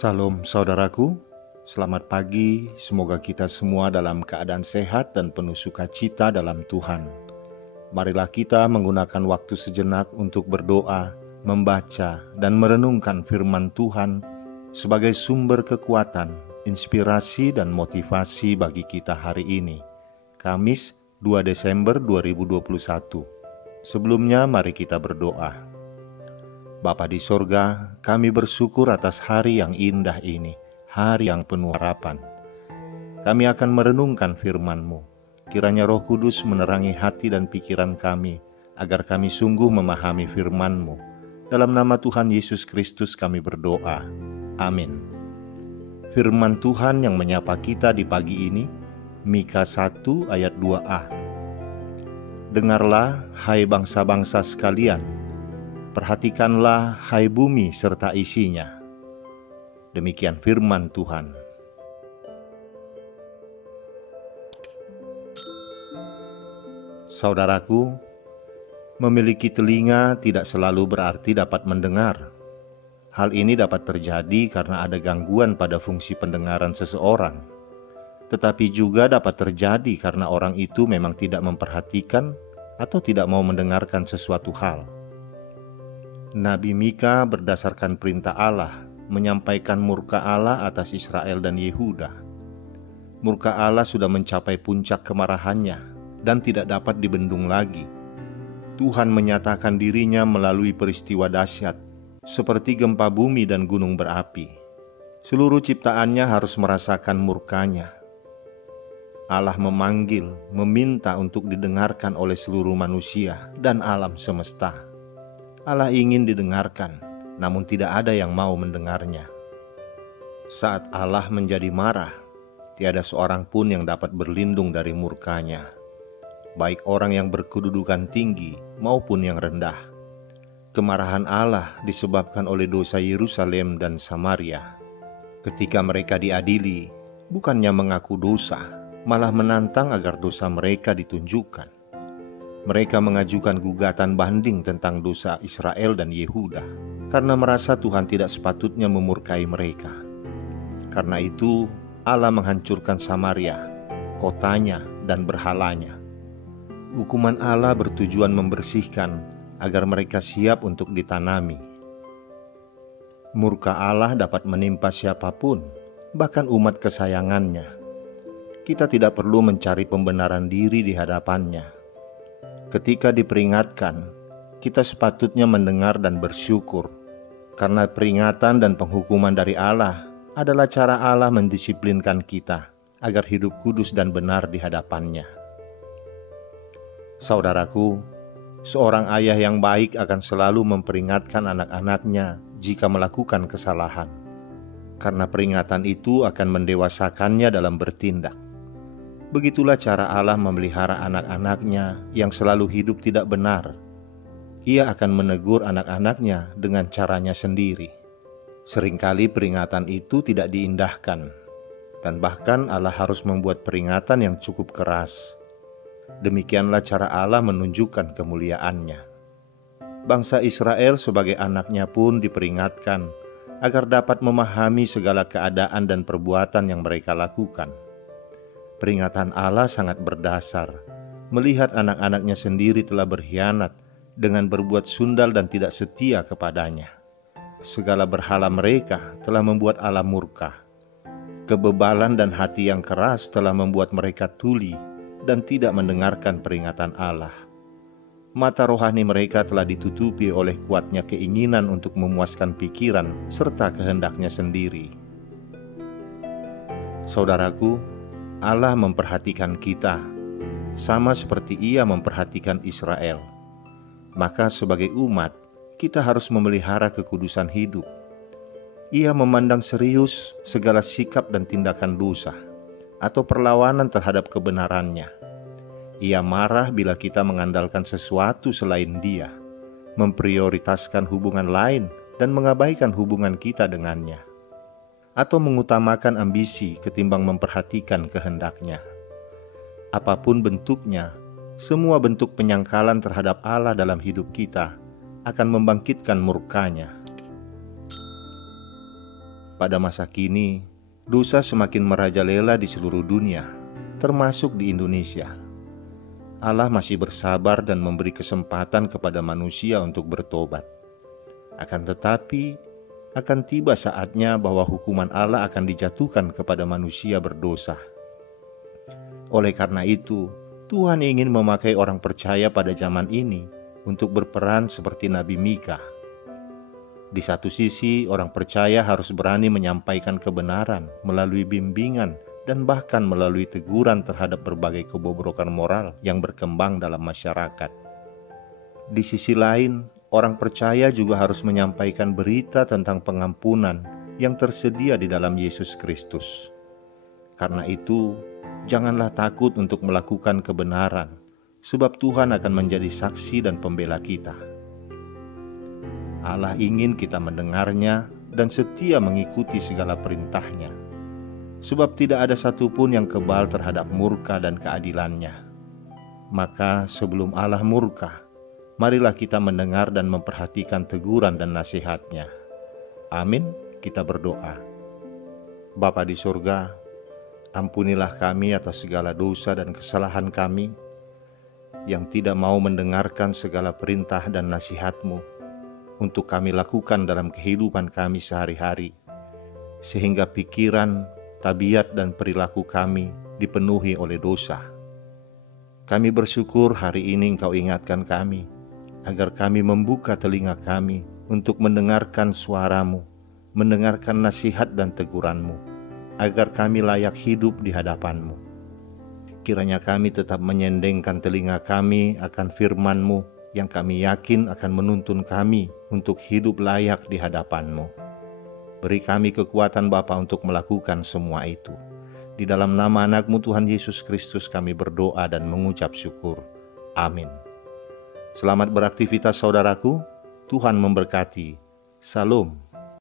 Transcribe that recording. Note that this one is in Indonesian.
Salam saudaraku, selamat pagi, semoga kita semua dalam keadaan sehat dan penuh sukacita dalam Tuhan. Marilah kita menggunakan waktu sejenak untuk berdoa, membaca, dan merenungkan firman Tuhan sebagai sumber kekuatan, inspirasi, dan motivasi bagi kita hari ini, Kamis 2 Desember 2021. Sebelumnya mari kita berdoa. Bapa di sorga, kami bersyukur atas hari yang indah ini, hari yang penuh harapan. Kami akan merenungkan firman-Mu. Kiranya Roh Kudus menerangi hati dan pikiran kami, agar kami sungguh memahami firman-Mu. Dalam nama Tuhan Yesus Kristus kami berdoa. Amin. Firman Tuhan yang menyapa kita di pagi ini, Mika 1 ayat 2a. Dengarlah, hai bangsa-bangsa sekalian, perhatikanlah, hai bumi serta isinya. Demikian firman Tuhan. Saudaraku, memiliki telinga tidak selalu berarti dapat mendengar. Hal ini dapat terjadi karena ada gangguan pada fungsi pendengaran seseorang. Tetapi juga dapat terjadi karena orang itu memang tidak memperhatikan atau tidak mau mendengarkan sesuatu hal. Nabi Mika berdasarkan perintah Allah menyampaikan murka Allah atas Israel dan Yehuda. Murka Allah sudah mencapai puncak kemarahannya dan tidak dapat dibendung lagi. Tuhan menyatakan dirinya melalui peristiwa dahsyat seperti gempa bumi dan gunung berapi. Seluruh ciptaannya harus merasakan murkanya. Allah memanggil, meminta untuk didengarkan oleh seluruh manusia dan alam semesta. Allah ingin didengarkan, namun tidak ada yang mau mendengarnya. Saat Allah menjadi marah, tiada seorang pun yang dapat berlindung dari murkanya, baik orang yang berkedudukan tinggi maupun yang rendah. Kemarahan Allah disebabkan oleh dosa Yerusalem dan Samaria. Ketika mereka diadili, bukannya mengaku dosa, malah menantang agar dosa mereka ditunjukkan. Mereka mengajukan gugatan banding tentang dosa Israel dan Yehuda karena merasa Tuhan tidak sepatutnya memurkai mereka. Karena itu Allah menghancurkan Samaria, kotanya dan berhalanya. Hukuman Allah bertujuan membersihkan agar mereka siap untuk ditanami. Murka Allah dapat menimpa siapapun, bahkan umat kesayangannya. Kita tidak perlu mencari pembenaran diri di hadapannya. Ketika diperingatkan, kita sepatutnya mendengar dan bersyukur, karena peringatan dan penghukuman dari Allah adalah cara Allah mendisiplinkan kita agar hidup kudus dan benar di hadapannya. Saudaraku, seorang ayah yang baik akan selalu memperingatkan anak-anaknya jika melakukan kesalahan, karena peringatan itu akan mendewasakannya dalam bertindak. Begitulah cara Allah memelihara anak-anaknya yang selalu hidup tidak benar. Ia akan menegur anak-anaknya dengan caranya sendiri. Seringkali peringatan itu tidak diindahkan, dan bahkan Allah harus membuat peringatan yang cukup keras. Demikianlah cara Allah menunjukkan kemuliaannya. Bangsa Israel sebagai anaknya pun diperingatkan agar dapat memahami segala keadaan dan perbuatan yang mereka lakukan. Peringatan Allah sangat berdasar, melihat anak-anaknya sendiri telah berkhianat dengan berbuat sundal dan tidak setia kepadanya. Segala berhala mereka telah membuat Allah murka. Kebebalan dan hati yang keras telah membuat mereka tuli dan tidak mendengarkan peringatan Allah. Mata rohani mereka telah ditutupi oleh kuatnya keinginan untuk memuaskan pikiran serta kehendaknya sendiri. Saudaraku, Allah memperhatikan kita, sama seperti Ia memperhatikan Israel. Maka sebagai umat, kita harus memelihara kekudusan hidup. Ia memandang serius segala sikap dan tindakan dosa, atau perlawanan terhadap kebenarannya. Ia marah bila kita mengandalkan sesuatu selain Dia, memprioritaskan hubungan lain dan mengabaikan hubungan kita dengannya, atau mengutamakan ambisi ketimbang memperhatikan kehendaknya. Apapun bentuknya, semua bentuk penyangkalan terhadap Allah dalam hidup kita akan membangkitkan murkanya. pada masa kini, dosa semakin merajalela di seluruh dunia, termasuk di Indonesia. Allah masih bersabar dan memberi kesempatan kepada manusia untuk bertobat. Akan tetapi, akan tiba saatnya bahwa hukuman Allah akan dijatuhkan kepada manusia berdosa. Oleh karena itu, Tuhan ingin memakai orang percaya pada zaman ini untuk berperan seperti Nabi Mika. Di satu sisi, orang percaya harus berani menyampaikan kebenaran melalui bimbingan dan bahkan melalui teguran terhadap berbagai kebobrokan moral yang berkembang dalam masyarakat. Di sisi lain, orang percaya juga harus menyampaikan berita tentang pengampunan yang tersedia di dalam Yesus Kristus. Karena itu, janganlah takut untuk melakukan kebenaran, sebab Tuhan akan menjadi saksi dan pembela kita. Allah ingin kita mendengarnya dan setia mengikuti segala perintahnya, sebab tidak ada satupun yang kebal terhadap murka dan keadilannya. Maka sebelum Allah murka, marilah kita mendengar dan memperhatikan teguran dan nasihatnya. Amin, kita berdoa. Bapa di surga, ampunilah kami atas segala dosa dan kesalahan kami yang tidak mau mendengarkan segala perintah dan nasihat-Mu untuk kami lakukan dalam kehidupan kami sehari-hari, sehingga pikiran, tabiat, dan perilaku kami dipenuhi oleh dosa. Kami bersyukur hari ini Engkau ingatkan kami, agar kami membuka telinga kami untuk mendengarkan suara-Mu, mendengarkan nasihat dan teguran-Mu, agar kami layak hidup di hadapan-Mu. Kiranya kami tetap menyendengkan telinga kami akan firman-Mu, yang kami yakin akan menuntun kami untuk hidup layak di hadapan-Mu. Beri kami kekuatan Bapa untuk melakukan semua itu. Di dalam nama anak-Mu Tuhan Yesus Kristus kami berdoa dan mengucap syukur. Amin. Selamat beraktivitas saudaraku, Tuhan memberkati. Salam.